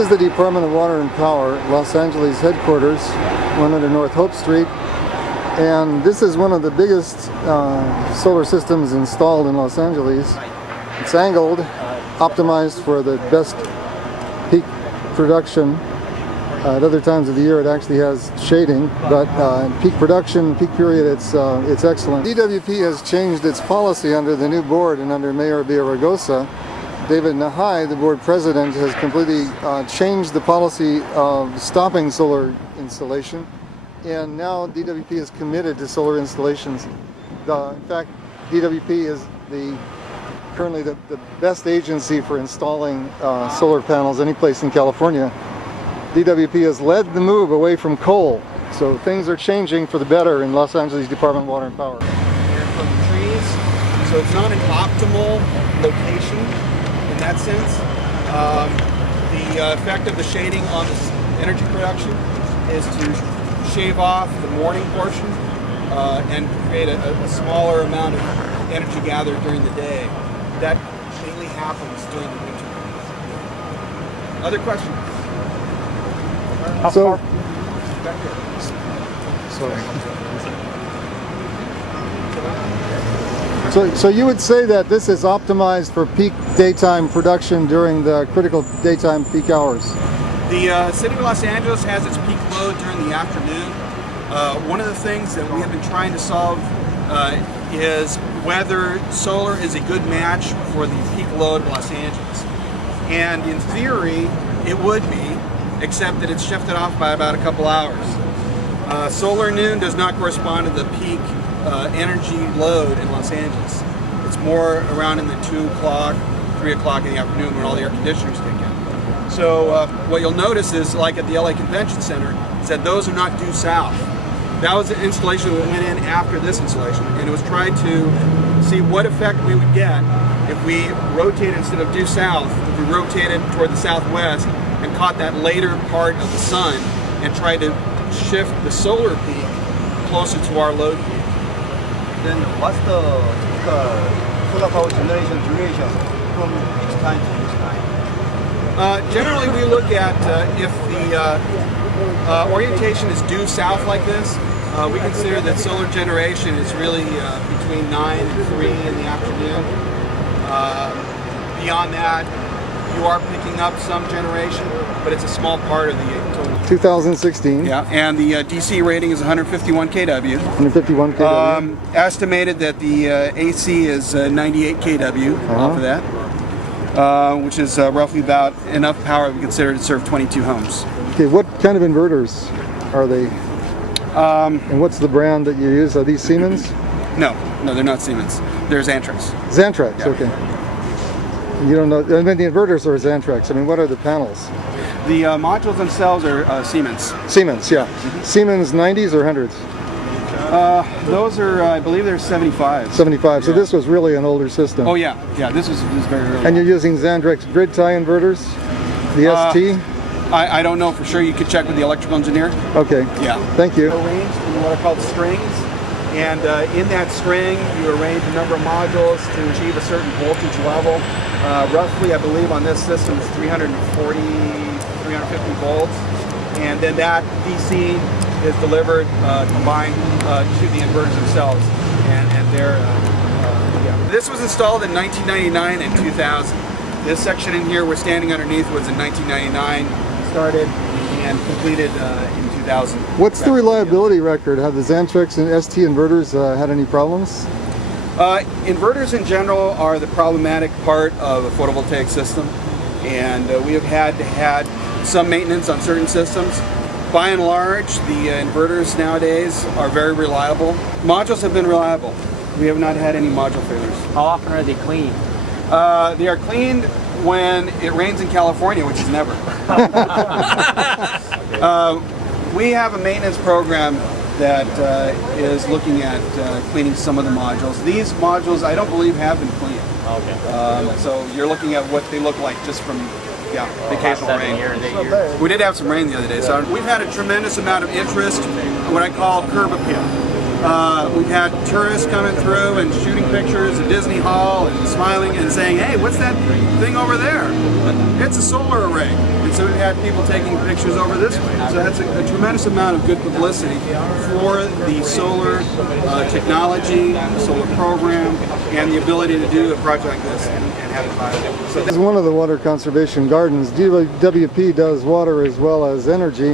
is the Department of Water and Power, Los Angeles headquarters, 100 North Hope Street. And this is one of the biggest solar systems installed in Los Angeles. It's angled, optimized for the best peak production. At other times of the year it actually has shading, but peak production, peak period, it's excellent. DWP has changed its policy under the new board and under Mayor Villaraigosa. David Nahai, the board president, has completely changed the policy of stopping solar installation, and now DWP is committed to solar installations. In fact, DWP is currently the best agency for installing solar panels any place in California. DWP has led the move away from coal, so things are changing for the better in Los Angeles Department of Water and Power. Here from the trees, so it's not an optimal location in that sense. The effect of the shading on this energy production is to shave off the morning portion and create a smaller amount of energy gathered during the day. That mainly happens during the winter. Other questions? So you would say that this is optimized for peak daytime production during the critical daytime peak hours? The City of Los Angeles has its peak load during the afternoon. One of the things that we have been trying to solve is whether solar is a good match for the peak load of Los Angeles. And in theory, it would be, except that it's shifted off by about a couple hours. Solar noon does not correspond to the peak energy load in Los Angeles. It's more around in the 2 o'clock, 3 o'clock in the afternoon when all the air conditioners kick in. So what you'll notice is, like at the LA Convention Center, is that those are not due south. That was an installation that went in after this installation, and it was tried to see what effect we would get if we rotated instead of due south, if we rotated toward the southwest and caught that later part of the sun and tried to shift the solar peak closer to our load peak. Then what's the solar power generation duration from each time to each time? Generally we look at if the orientation is due south like this, we consider that solar generation is really between 9 and 3 in the afternoon. Beyond that, you are picking up some generation, but it's a small part of the total. 2016. Yeah, and the DC rating is 151 kW. 151 kW. Estimated that the AC is 98 kW off of that, which is roughly about enough power we consider to serve 22 homes. Okay, what kind of inverters are they? And what's the brand that you use? Are these Siemens? No, they're not Siemens. They're Xantrex. Xantrex, yeah. Okay. You don't know, I mean the inverters are Xantrex. I mean, what are the panels? The modules themselves are Siemens. Siemens, yeah. Mm-hmm. Siemens 90s or 100s? Those are, I believe they're 75. 75, so this was really an older system. Oh yeah, this was very early. And you're using Xantrex grid tie inverters? The ST? I don't know for sure. You could check with the electrical engineer. Okay. Yeah. Thank you. Arranged in what are called strings. And in that string, you arrange a number of modules to achieve a certain voltage level. Roughly, I believe on this system is 340, 350 volts. And then that DC is delivered combined to the inverters themselves. And they're, yeah. This was installed in 1999 and 2000. This section in here we're standing underneath was in 1999, started and completed in 2000. What's the reliability record? Have the Xantrex and ST inverters had any problems? Inverters in general are the problematic part of a photovoltaic system, and we have had some maintenance on certain systems. By and large, the inverters nowadays are very reliable. Modules have been reliable. We have not had any module failures. How often are they cleaned? They are cleaned when it rains in California, which is never. We have a maintenance program that is looking at cleaning some of the modules. These modules, I don't believe, have been cleaned. Okay. So you're looking at what they look like just from the occasional rain. Years. We did have some rain the other day, so we've had a tremendous amount of interest in what I call curb appeal. We've had tourists coming through and shooting pictures at Disney Hall and smiling and saying, hey, what's that thing over there? It's a solar array. And so we've had people taking pictures over this way. So that's a tremendous amount of good publicity for the solar technology, the solar program, and the ability to do a project like this and have it viable. So As one of the water conservation gardens, DWP does water as well as energy.